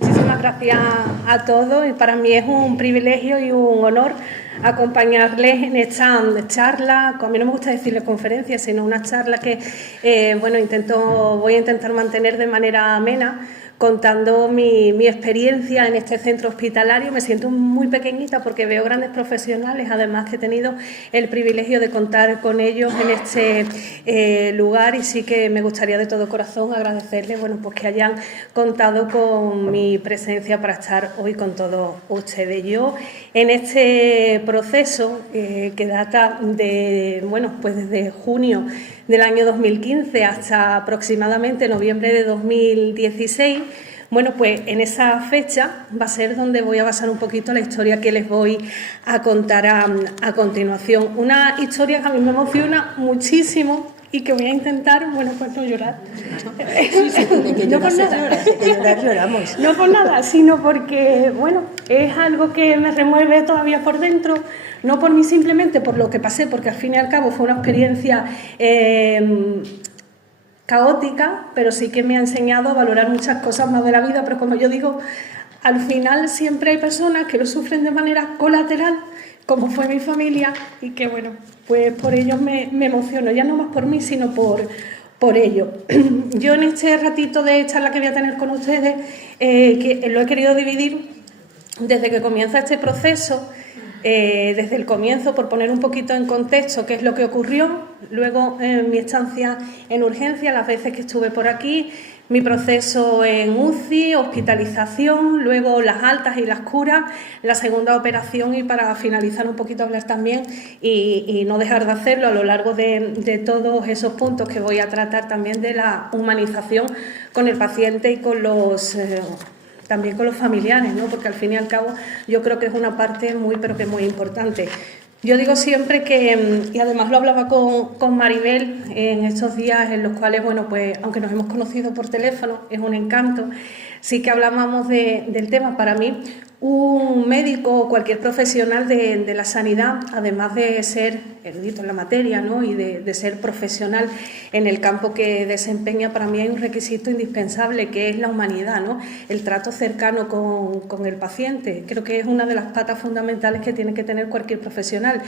Muchísimas gracias a todos y para mí es un privilegio y un honor acompañarles en esta charla. A mí no me gusta decirle conferencia, sino una charla que voy a intentar mantener de manera amena, contando mi experiencia en este centro hospitalario. Me siento muy pequeñita porque veo grandes profesionales, además que he tenido el privilegio de contar con ellos en este lugar, y sí que me gustaría de todo corazón agradecerles pues que hayan contado con mi presencia para estar hoy con todos ustedes. Yo en este proceso que data de, pues desde junio del año 2015 hasta aproximadamente noviembre de 2016, pues en esa fecha va a ser donde voy a basar un poquito la historia que les voy a contar a continuación. Una historia que a mí me emociona muchísimo y que voy a intentar, pues no llorar. No por nada. Lloramos. No por nada, sino porque, es algo que me remueve todavía por dentro. No por mí simplemente, por lo que pasé, porque al fin y al cabo fue una experiencia caótica, pero sí que me ha enseñado a valorar muchas cosas más de la vida. Pero como yo digo, al final siempre hay personas que lo sufren de manera colateral, como fue mi familia, y que pues por ello me emociono, ya no más por mí, sino por ello. Yo en este ratito de charla que voy a tener con ustedes, que lo he querido dividir desde que comienza este proceso, desde el comienzo, por poner un poquito en contexto qué es lo que ocurrió, luego mi estancia en urgencia, las veces que estuve por aquí, mi proceso en UCI, hospitalización, luego las altas y las curas, la segunda operación, y para finalizar un poquito hablar también y no dejar de hacerlo a lo largo de todos esos puntos que voy a tratar también de la humanización con el paciente y con también con los familiares, porque al fin y al cabo yo creo que es una parte muy importante. Yo digo siempre que, y además lo hablaba con Maribel en estos días en los cuales, pues aunque nos hemos conocido por teléfono, es un encanto, sí que hablábamos del tema. Para mí, un médico o cualquier profesional de la sanidad, además de ser erudito en la materia, y de ser profesional en el campo que desempeña, para mí hay un requisito indispensable, que es la humanidad, el trato cercano con el paciente. Creo que es una de las patas fundamentales que tiene que tener cualquier profesional.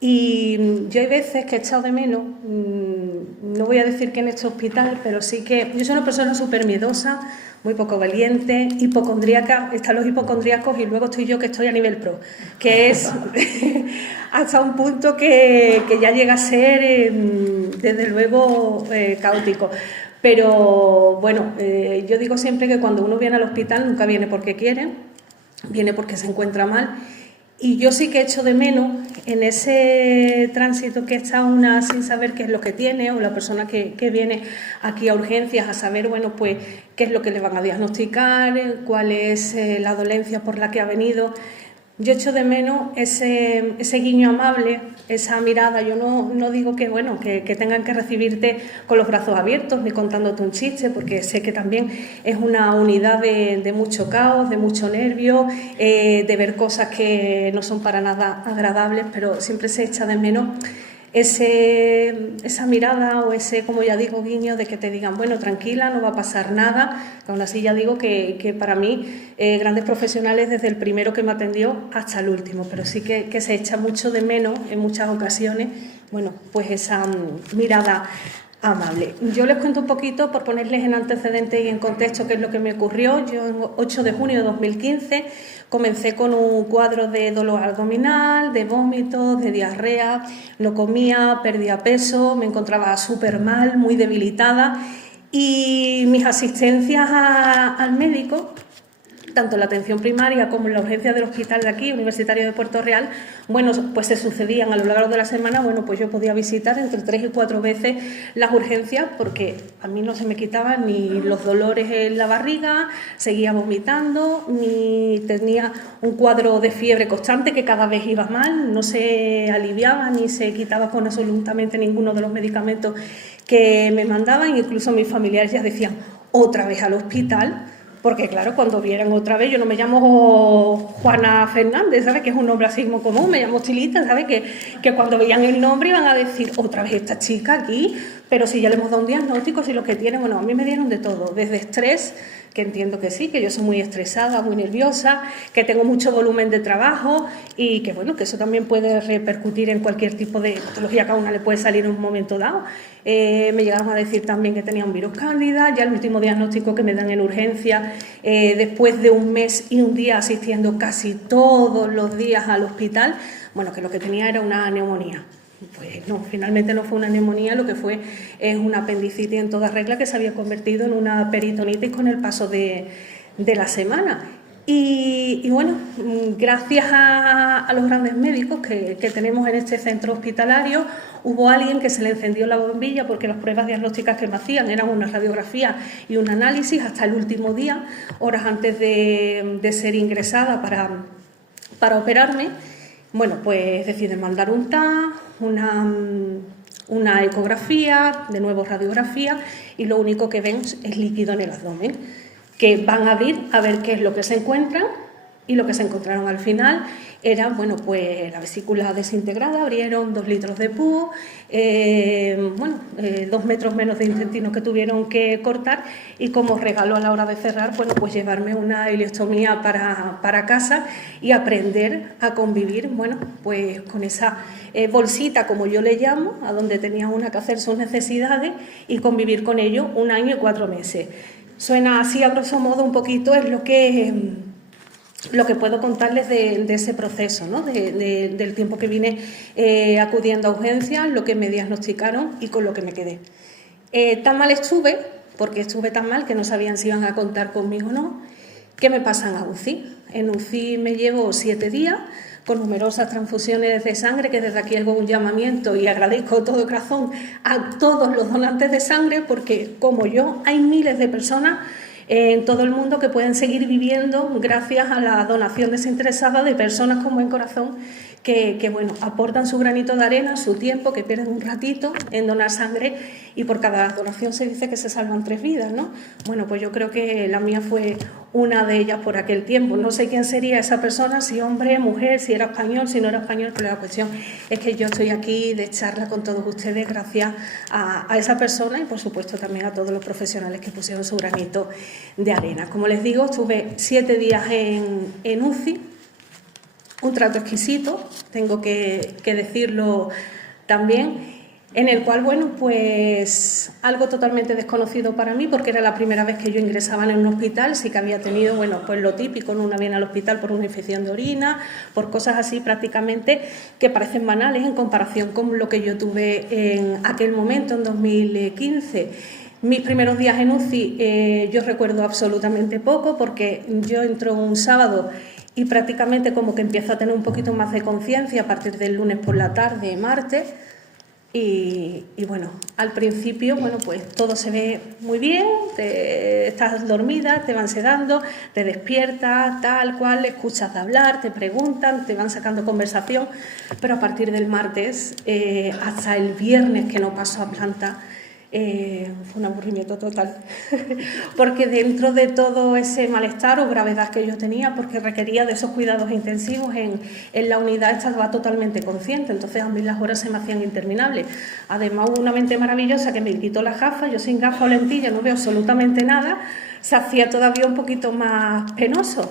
Y yo hay veces que he echado de menos, no voy a decir que en este hospital, pero sí que yo soy una persona súper miedosa, muy poco valiente, hipocondríaca. Están los hipocondríacos y luego estoy yo, que estoy a nivel pro, que es hasta un punto que ya llega a ser, desde luego, caótico. Pero yo digo siempre que cuando uno viene al hospital nunca viene porque quiere, viene porque se encuentra mal. Y yo sí que echo de menos en ese tránsito que está una sin saber qué es lo que tiene, o la persona que viene aquí a urgencias a saber, pues qué es lo que le van a diagnosticar, cuál es la dolencia por la que ha venido. Yo echo de menos ese guiño amable, esa mirada. Yo no digo que tengan que recibirte con los brazos abiertos ni contándote un chiste, porque sé que también es una unidad de mucho caos, de mucho nervio, de ver cosas que no son para nada agradables, pero siempre se echa de menos esa mirada o ese, como ya digo, guiño de que te digan, tranquila, no va a pasar nada. Aún así ya digo que para mí, grandes profesionales desde el primero que me atendió hasta el último, pero sí que se echa mucho de menos en muchas ocasiones, pues esa mirada amable. Yo les cuento un poquito, por ponerles en antecedentes y en contexto, qué es lo que me ocurrió. Yo, el 8 de junio de 2015, comencé con un cuadro de dolor abdominal, de vómitos, de diarrea, no comía, perdía peso, me encontraba súper mal, muy debilitada, y mis asistencias al médico, tanto en la atención primaria como en la urgencia del hospital de aquí, Universitario de Puerto Real, pues se sucedían a lo largo de la semana. Pues yo podía visitar entre 3 y 4 veces las urgencias, porque a mí no se me quitaban ni los dolores en la barriga, seguía vomitando, ni tenía un cuadro de fiebre constante que cada vez iba mal, no se aliviaba ni se quitaba con absolutamente ninguno de los medicamentos que me mandaban. Incluso mis familiares ya decían, otra vez al hospital. Porque claro, cuando vieran otra vez, yo no me llamo Juana Fernández, ¿sabes? Que es un nombre así muy común, me llamo Chilita, ¿sabes? Que cuando veían el nombre iban a decir, otra vez esta chica aquí, pero si ya le hemos dado un diagnóstico, si lo que tiene, a mí me dieron de todo, desde estrés, que entiendo que sí, que yo soy muy estresada, muy nerviosa, que tengo mucho volumen de trabajo y que, bueno, que eso también puede repercutir en cualquier tipo de patología que a una le puede salir en un momento dado. Me llegaron a decir también que tenía un virus cándida, ya el último diagnóstico que me dan en urgencia, después de un mes y un día asistiendo casi todos los días al hospital, bueno, que lo que tenía era una neumonía. Pues no, finalmente no fue una neumonía, lo que fue es una apendicitis en toda regla que se había convertido en una peritonitis con el paso de la semana. Y bueno, gracias a los grandes médicos que tenemos en este centro hospitalario, hubo alguien que se le encendió la bombilla porque las pruebas diagnósticas que me hacían eran una radiografía y un análisis hasta el último día, horas antes de ser ingresada para operarme. Bueno, pues deciden mandar un TAC, una ecografía, de nuevo radiografía, y lo único que ven es líquido en el abdomen, que van a abrir a ver qué es lo que se encuentran, y lo que se encontraron al final era, bueno, pues la vesícula desintegrada, abrieron 2 litros de pus, 2 metros menos de intestino que tuvieron que cortar, y como regalo a la hora de cerrar, bueno, pues llevarme una ileostomía para casa y aprender a convivir, bueno, pues con esa bolsita, como yo le llamo, a donde tenía una que hacer sus necesidades, y convivir con ello 1 año y 4 meses. Suena así, a grosso modo, un poquito, es lo que puedo contarles de ese proceso, ¿no? Del tiempo que vine acudiendo a urgencias, lo que me diagnosticaron y con lo que me quedé. Tan mal estuve, porque estuve tan mal que no sabían si iban a contar conmigo o no, que me pasan a UCI. En UCI me llevo 7 días, con numerosas transfusiones de sangre, que desde aquí hago un llamamiento y agradezco de todo corazón a todos los donantes de sangre, porque como yo hay miles de personas en todo el mundo que pueden seguir viviendo gracias a la donación desinteresada de personas con buen corazón que bueno, aportan su granito de arena, su tiempo, que pierden un ratito en donar sangre, y por cada donación se dice que se salvan 3 vidas, ¿no? Bueno, pues yo creo que la mía fue una de ellas por aquel tiempo. No sé quién sería esa persona, si hombre, mujer, si era español, si no era español, pero la cuestión es que yo estoy aquí de charla con todos ustedes gracias a esa persona, y por supuesto también a todos los profesionales que pusieron su granito de arena. Como les digo, estuve 7 días en UCI, un trato exquisito, tengo que decirlo también, en el cual, bueno, pues algo totalmente desconocido para mí, porque era la primera vez que yo ingresaba en un hospital. Sí que había tenido, bueno, pues lo típico, ¿no? Una viene al hospital por una infección de orina, por cosas así prácticamente que parecen banales en comparación con lo que yo tuve en aquel momento, en 2015. Mis primeros días en UCI yo recuerdo absolutamente poco, porque yo entro un sábado y prácticamente como que empiezo a tener un poquito más de conciencia a partir del lunes por la tarde, martes. Y bueno, al principio, bueno, pues todo se ve muy bien, estás dormida, te van sedando, te despiertas, tal cual, escuchas de hablar, te preguntan, te van sacando conversación, pero a partir del martes hasta el viernes, que no paso a planta, fue un aburrimiento total, porque dentro de todo ese malestar o gravedad que yo tenía, porque requería de esos cuidados intensivos en la unidad, estaba totalmente consciente, entonces a mí las horas se me hacían interminables. Además, hubo una mente maravillosa que me quitó las gafas, yo sin gafas o lentillas no veo absolutamente nada, se hacía todavía un poquito más penoso.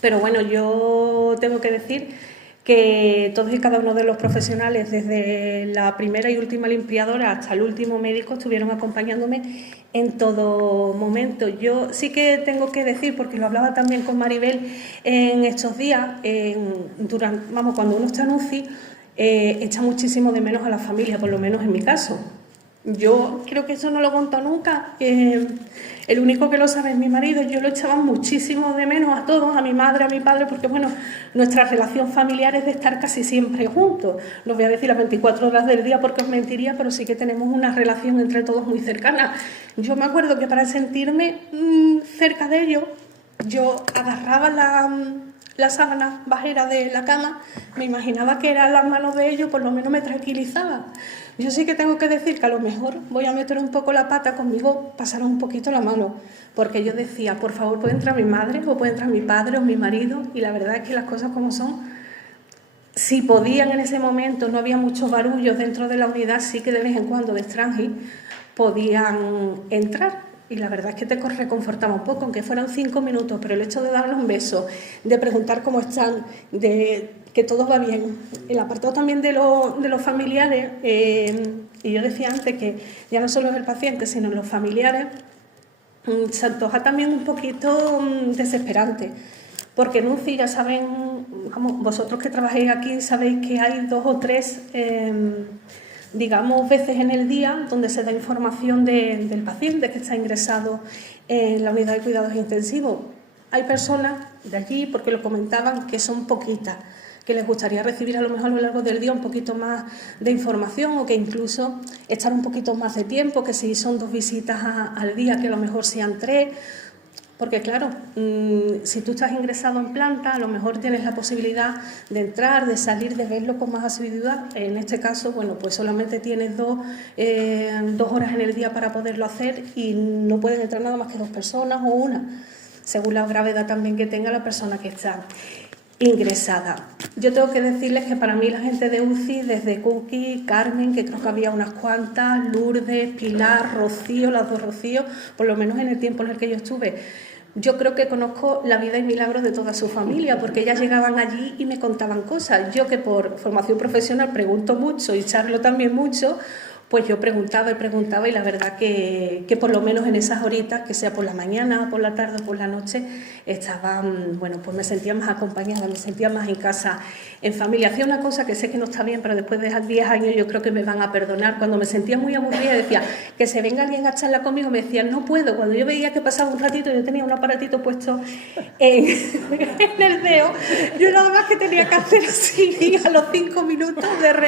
Pero bueno, yo tengo que decir que todos y cada uno de los profesionales, desde la primera y última limpiadora hasta el último médico, estuvieron acompañándome en todo momento. Yo sí que tengo que decir, porque lo hablaba también con Maribel en estos días, cuando uno está en UCI, echa muchísimo de menos a la familia, por lo menos en mi caso. Yo creo que eso no lo he contado nunca, el único que lo sabe es mi marido. Yo lo echaba muchísimo de menos a todos, a mi madre, a mi padre, porque bueno, nuestra relación familiar es de estar casi siempre juntos. No voy a decir las 24 horas del día porque os mentiría, pero sí que tenemos una relación entre todos muy cercana. Yo me acuerdo que para sentirme cerca de ellos, yo agarraba la sábana bajera de la cama, me imaginaba que eran las manos de ellos, por lo menos me tranquilizaba. Yo sí que tengo que decir que a lo mejor voy a meter un poco la pata, conmigo pasaron un poquito la mano, porque yo decía, por favor, puede entrar mi madre, o puede entrar mi padre, o mi marido, y la verdad es que las cosas como son, si podían en ese momento, no había muchos barullos dentro de la unidad, sí que de vez en cuando de extranjeros podían entrar. Y la verdad es que te reconfortaba un poco, aunque fueran 5 minutos, pero el hecho de darle un beso, de preguntar cómo están, de que todo va bien. El apartado también de los familiares, y yo decía antes que ya no solo es el paciente, sino los familiares, se antoja también un poquito desesperante. Porque en UCI ya saben, vamos, vosotros que trabajáis aquí sabéis que hay 2 o 3... digamos, veces en el día donde se da información del paciente que está ingresado en la unidad de cuidados intensivos. Hay personas de allí, porque lo comentaban, que son poquitas, que les gustaría recibir a lo mejor a lo largo del día un poquito más de información o que incluso estar un poquito más de tiempo, que si son 2 visitas al día, que a lo mejor sean 3... Porque claro, si tú estás ingresado en planta, a lo mejor tienes la posibilidad de entrar, de salir, de verlo con más asiduidad. En este caso, bueno, pues solamente tienes 2 horas en el día para poderlo hacer y no pueden entrar nada más que 2 personas o una, según la gravedad también que tenga la persona que está ingresada. Yo tengo que decirles que para mí la gente de UCI, desde Cookie, Carmen, que creo que había unas cuantas, Lourdes, Pilar, Rocío, las 2 Rocío, por lo menos en el tiempo en el que yo estuve, yo creo que conozco la vida y milagros de toda su familia, porque ellas llegaban allí y me contaban cosas. Yo, que por formación profesional pregunto mucho y charlo también mucho, pues yo preguntaba y la verdad que por lo menos en esas horitas, que sea por la mañana, por la tarde o por la noche, estaba, bueno, pues me sentía más acompañada, me sentía más en casa, en familia. Hacía una cosa que sé que no está bien, pero después de 10 años yo creo que me van a perdonar. Cuando me sentía muy aburrida decía, que se venga alguien a charlar conmigo, me decían, no puedo. Cuando yo veía que pasaba un ratito, yo tenía un aparatito puesto en el dedo, yo nada más que tenía que hacer así, y a los 5 minutos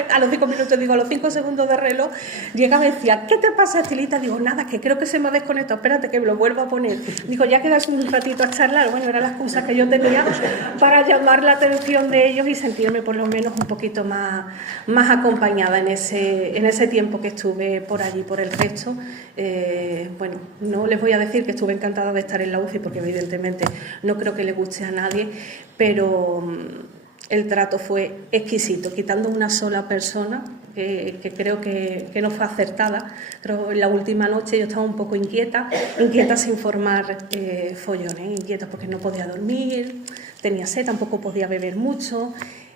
a los 5 segundos de reloj, llegaba y decía, ¿qué te pasa, Estilita? Digo, nada, que creo que se me ha desconectado, espérate que me lo vuelvo a poner. Digo, ya quedas un ratito a charlar. Bueno, eran las cosas que yo tenía para llamar la atención de ellos y sentirme por lo menos un poquito más acompañada en ese tiempo que estuve por allí. Por el resto, bueno, no les voy a decir que estuve encantada de estar en la UCI, porque evidentemente no creo que le guste a nadie, pero el trato fue exquisito, quitando una sola persona que creo que no fue acertada. Creo en la última noche yo estaba un poco inquieta sin formar follones, inquieta porque no podía dormir, tenía sed, tampoco podía beber mucho.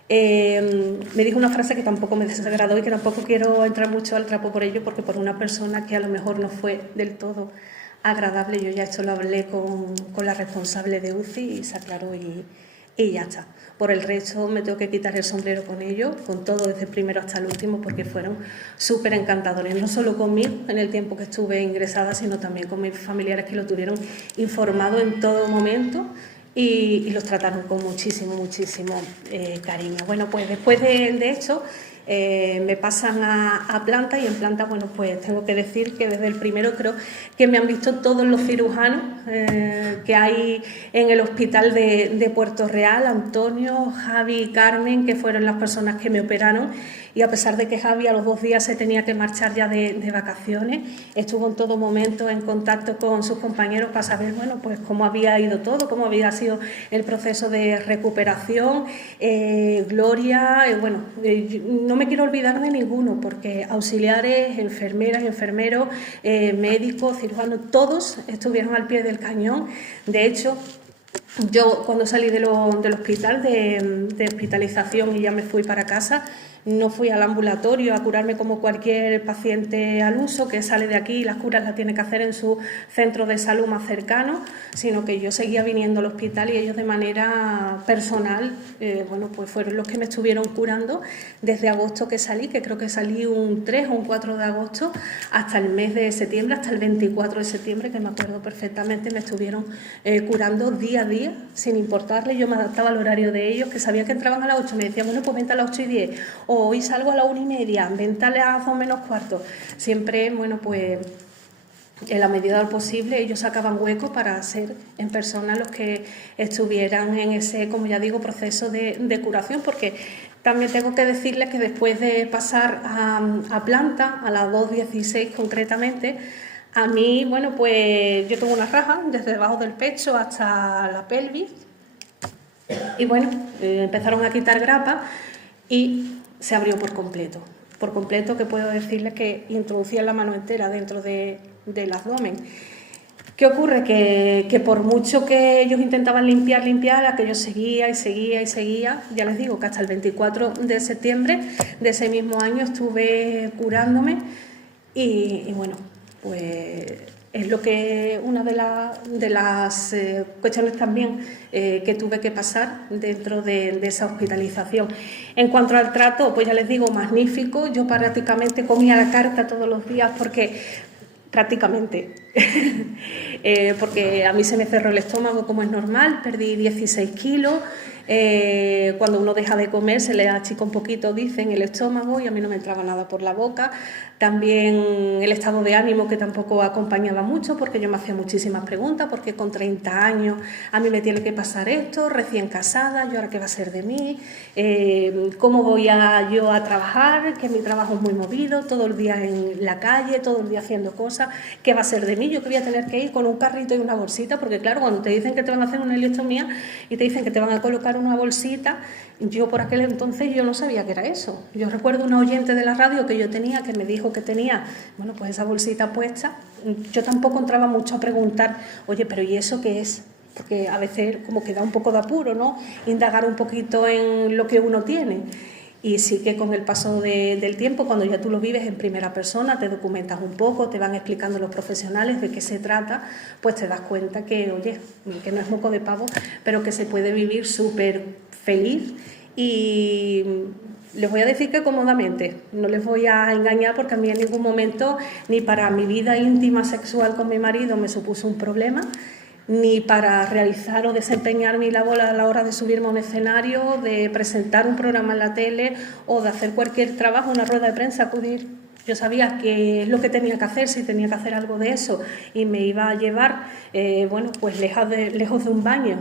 Me dijo una frase que tampoco me desagradó y que tampoco quiero entrar mucho al trapo por ello, porque por una persona que a lo mejor no fue del todo agradable, yo ya esto lo hablé con la responsable de UCI y se aclaró y ya está. Por el resto me tengo que quitar el sombrero con ellos, con todo desde el primero hasta el último, porque fueron súper encantadores, no solo conmigo en el tiempo que estuve ingresada, sino también con mis familiares, que lo tuvieron informado en todo momento y los trataron con muchísimo cariño. Bueno, pues después de esto me pasan a planta, y en planta, bueno, pues tengo que decir que desde el primero creo que me han visto todos los cirujanos que hay en el hospital de Puerto Real, Antonio, Javi y Carmen, que fueron las personas que me operaron, y a pesar de que Javi a los 2 días se tenía que marchar ya de vacaciones, estuvo en todo momento en contacto con sus compañeros para saber, bueno, pues cómo había ido todo, cómo había sido el proceso de recuperación. Gloria, bueno, no me quiero olvidar de ninguno, porque auxiliares, enfermeras, enfermeros, médicos, cirujanos, todos estuvieron al pie del cañón. De hecho, yo cuando salí del hospital de hospitalización y ya me fui para casa, no fui al ambulatorio a curarme como cualquier paciente al uso que sale de aquí y las curas las tiene que hacer en su centro de salud más cercano, sino que yo seguía viniendo al hospital, y ellos de manera personal, bueno, pues fueron los que me estuvieron curando desde agosto que salí, que creo que salí un 3 o un 4 de agosto, hasta el mes de septiembre, hasta el 24 de septiembre, que me acuerdo perfectamente, me estuvieron curando día a día, sin importarle. Yo me adaptaba al horario de ellos, que sabía que entraban a las 8, me decían, bueno, pues vente a las 8:10, o hoy salgo a las 1:30, vente a las 2 menos cuarto. Siempre, bueno, pues en la medida de lo posible ellos sacaban hueco para ser en persona los que estuvieran en ese, como ya digo, proceso de curación, porque también tengo que decirles que después de pasar a planta, a las 2:16 concretamente, a mí, bueno, pues yo tengo una raja desde debajo del pecho hasta la pelvis, y bueno, empezaron a quitar grapa y se abrió por completo. Por completo, que puedo decirles que introducía la mano entera dentro del abdomen. ¿Qué ocurre? Que por mucho que ellos intentaban limpiar, aquello seguía y seguía y seguía. Ya les digo que hasta el 24 de septiembre de ese mismo año estuve curándome y bueno, pues es lo que una de las cuestiones también que tuve que pasar dentro de esa hospitalización. En cuanto al trato, pues ya les digo, magnífico. Yo prácticamente comía la carta todos los días porque prácticamente, porque a mí se me cerró el estómago como es normal, perdí 16 kilos. Cuando uno deja de comer se le achica un poquito, dicen, el estómago, y a mí no me entraba nada por la boca. También el estado de ánimo, que tampoco acompañaba mucho, porque yo me hacía muchísimas preguntas, porque con 30 años a mí me tiene que pasar esto, recién casada, yo ahora qué va a ser de mí, cómo voy yo a trabajar, que mi trabajo es muy movido, todo el día en la calle, todo el día haciendo cosas, qué va a ser de mí, yo que voy a tener que ir con un carrito y una bolsita, porque claro, cuando te dicen que te van a hacer una ileostomía y te dicen que te van a colocar una bolsita, yo por aquel entonces yo no sabía qué era eso. Yo recuerdo una oyente de la radio que yo tenía que me dijo que tenía, bueno, pues esa bolsita puesta. Yo tampoco entraba mucho a preguntar, oye, pero ¿y eso qué es? Porque a veces como que da un poco de apuro, ¿no? Indagar un poquito en lo que uno tiene. Y sí que con el paso del tiempo, cuando ya tú lo vives en primera persona, te documentas un poco, te van explicando los profesionales de qué se trata, pues te das cuenta que, oye, que no es moco de pavo, pero que se puede vivir súper feliz y les voy a decir que cómodamente, no les voy a engañar porque a mí en ningún momento, ni para mi vida íntima sexual con mi marido me supuso un problema, ni para realizar o desempeñar mi labor a la hora de subirme a un escenario, de presentar un programa en la tele o de hacer cualquier trabajo, una rueda de prensa, acudir. Yo sabía qué es lo que tenía que hacer, si tenía que hacer algo de eso y me iba a llevar, bueno, pues lejos de un baño.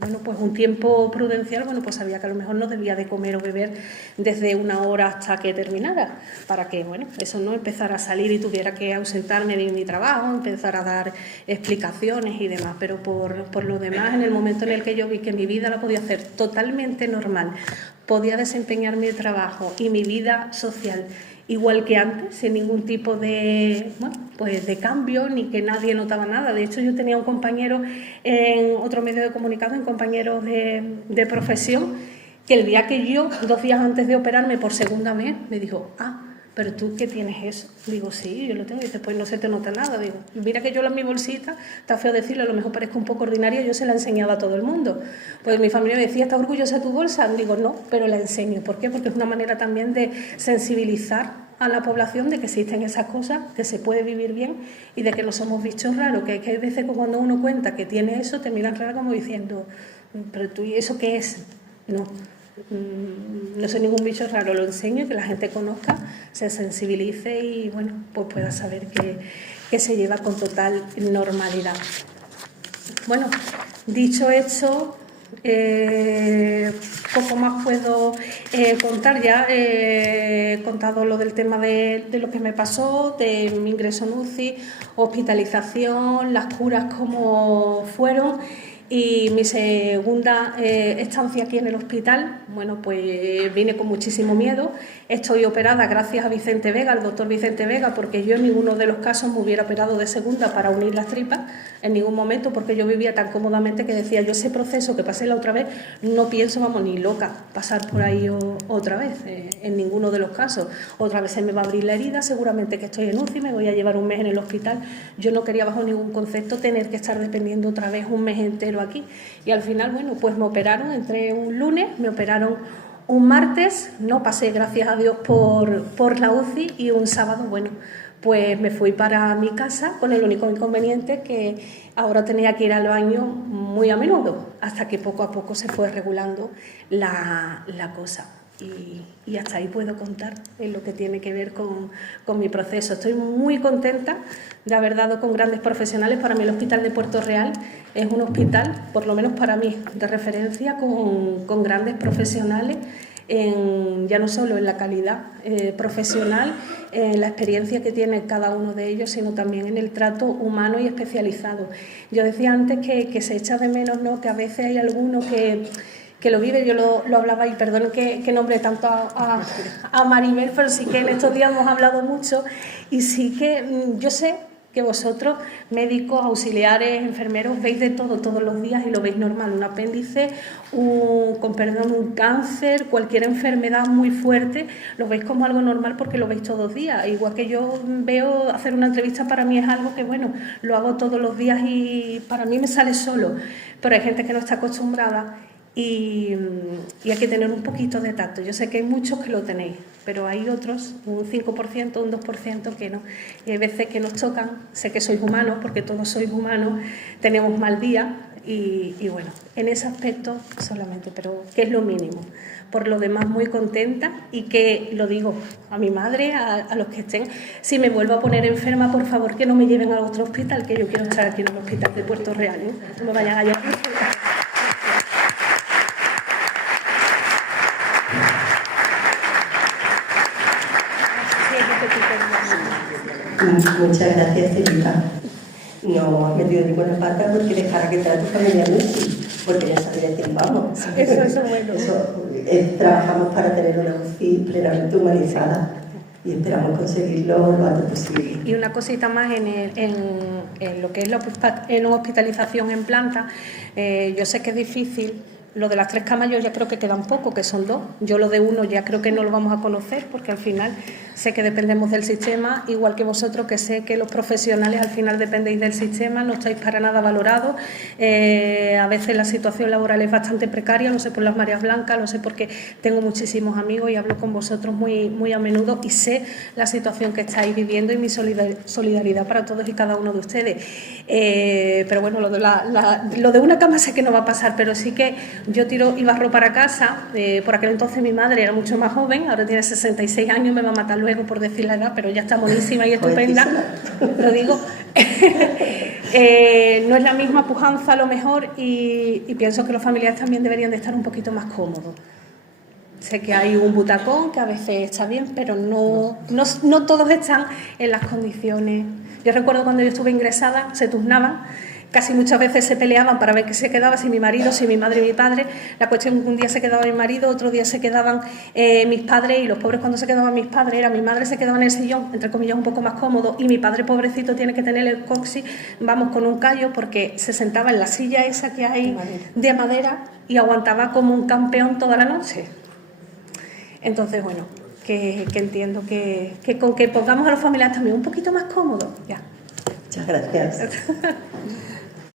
Bueno, pues un tiempo prudencial, bueno, pues sabía que a lo mejor no debía de comer o beber desde una hora hasta que terminara, para que, bueno, eso no empezara a salir y tuviera que ausentarme de mi trabajo, empezar a dar explicaciones y demás, pero por lo demás, en el momento en el que yo vi que mi vida la podía hacer totalmente normal, podía desempeñar mi trabajo y mi vida social igual que antes, sin ningún tipo de, bueno, pues de cambio, ni que nadie notaba nada. De hecho, yo tenía un compañero en otro medio de comunicación, un compañero de profesión, que el día que yo, 2 días antes de operarme por segunda vez, me dijo, pero tú ¿qué tienes eso? Digo, sí, yo lo tengo. Y dice, pues no se te nota nada. Digo, mira que yo en mi bolsita, está feo decirlo, a lo mejor parezco un poco ordinaria, yo se la enseñaba a todo el mundo. Pues mi familia me decía, ¿estás orgullosa de tu bolsa? Digo, no, pero la enseño. ¿Por qué? Porque es una manera también de sensibilizar a la población de que existen esas cosas, que se puede vivir bien y de que no somos bichos raros, que hay veces que cuando uno cuenta que tiene eso, te miran raro como diciendo, pero tú, ¿y eso qué es? No. No soy ningún bicho raro, lo enseño y que la gente conozca, se sensibilice y bueno, pues pueda saber que se lleva con total normalidad. Bueno, dicho esto, poco más puedo contar. Ya he contado lo del tema de lo que me pasó, de mi ingreso en UCI, hospitalización, las curas como fueron. Y mi segunda estancia aquí en el hospital, bueno, pues vine con muchísimo miedo. Estoy operada gracias a Vicente Vega, al doctor Vicente Vega, porque yo en ninguno de los casos me hubiera operado de segunda para unir las tripas, en ningún momento, porque yo vivía tan cómodamente que decía, yo ese proceso que pasé la otra vez, no pienso, vamos, ni loca, pasar por ahí otra vez, en ninguno de los casos. Otra vez se me va a abrir la herida, seguramente que estoy en UCI, me voy a llevar un mes en el hospital. Yo no quería bajo ningún concepto tener que estar dependiendo otra vez un mes entero aquí. Y al final, bueno, pues me operaron, entré un lunes, me operaron un martes, no pasé, gracias a Dios, por la UCI y un sábado, bueno, pues me fui para mi casa con el único inconveniente que ahora tenía que ir al baño muy a menudo, hasta que poco a poco se fue regulando la cosa. Y hasta ahí puedo contar en lo que tiene que ver con mi proceso. Estoy muy contenta de haber dado con grandes profesionales. Para mí el Hospital de Puerto Real es un hospital, por lo menos para mí, de referencia con grandes profesionales, ya no solo en la calidad profesional, en la experiencia que tiene cada uno de ellos, sino también en el trato humano y especializado. Yo decía antes que se echa de menos, ¿no?, que a veces hay alguno que lo vive. Yo lo hablaba, y perdón que nombre tanto a Maribel, pero sí que en estos días hemos hablado mucho y sí que yo sé que vosotros, médicos, auxiliares, enfermeros, veis de todo todos los días y lo veis normal. Un apéndice, un cáncer, cualquier enfermedad muy fuerte, lo veis como algo normal porque lo veis todos los días. Igual que yo veo hacer una entrevista, para mí es algo que, bueno, lo hago todos los días y para mí me sale solo. Pero hay gente que no está acostumbrada y hay que tener un poquito de tacto. Yo sé que hay muchos que lo tenéis, pero hay otros, un 5%, un 2% que no. Y hay veces que nos tocan, sé que sois humanos, porque todos sois humanos, tenemos mal día y bueno, en ese aspecto solamente, pero que es lo mínimo. Por lo demás, muy contenta y que lo digo a mi madre, a los que estén, si me vuelvo a poner enferma, por favor, que no me lleven a otro hospital, que yo quiero estar aquí en el hospital de Puerto Real, ¿eh? No me vayan allá. Muchas gracias, Celita. No has metido ninguna pata porque dejara que sea tu familia Messi, porque ya sabía quién vamos. Eso es bueno. Trabajamos para tener una UCI plenamente humanizada y esperamos conseguirlo lo antes posible. Y una cosita más en lo que es la hospitalización en planta, yo sé que es difícil. Lo de las 3 camas yo ya creo que quedan poco, que son 2. Yo lo de 1 ya creo que no lo vamos a conocer porque al final sé que dependemos del sistema, igual que vosotros, que sé que los profesionales al final dependéis del sistema, no estáis para nada valorados. A veces la situación laboral es bastante precaria, lo sé por las mareas blancas, lo sé porque tengo muchísimos amigos y hablo con vosotros muy a menudo y sé la situación que estáis viviendo y mi solidaridad para todos y cada uno de ustedes. Pero bueno, lo de una cama sé que no va a pasar, pero sí que yo tiro y barro para casa. Por aquel entonces mi madre era mucho más joven, ahora tiene 66 años, me va a matar luego por decir la edad, pero ya está buenísima y estupenda, lo digo. No es la misma pujanza a lo mejor y pienso que los familiares también deberían de estar un poquito más cómodos. Sé que hay un butacón que a veces está bien, pero no todos están en las condiciones. Yo recuerdo cuando yo estuve ingresada, se turnaban, casi muchas veces se peleaban para ver qué se quedaba, si mi marido, si mi madre y mi padre. La cuestión es que un día se quedaba mi marido, otro día se quedaban mis padres, y los pobres cuando se quedaban mis padres era mi madre se quedaba en el sillón, entre comillas un poco más cómodo, y mi padre pobrecito tiene que tener el coxis, vamos, con un callo, porque se sentaba en la silla esa que hay de madera y aguantaba como un campeón toda la noche. Entonces, bueno, que entiendo que con que pongamos a los familiares también un poquito más cómodos, ya. Muchas gracias.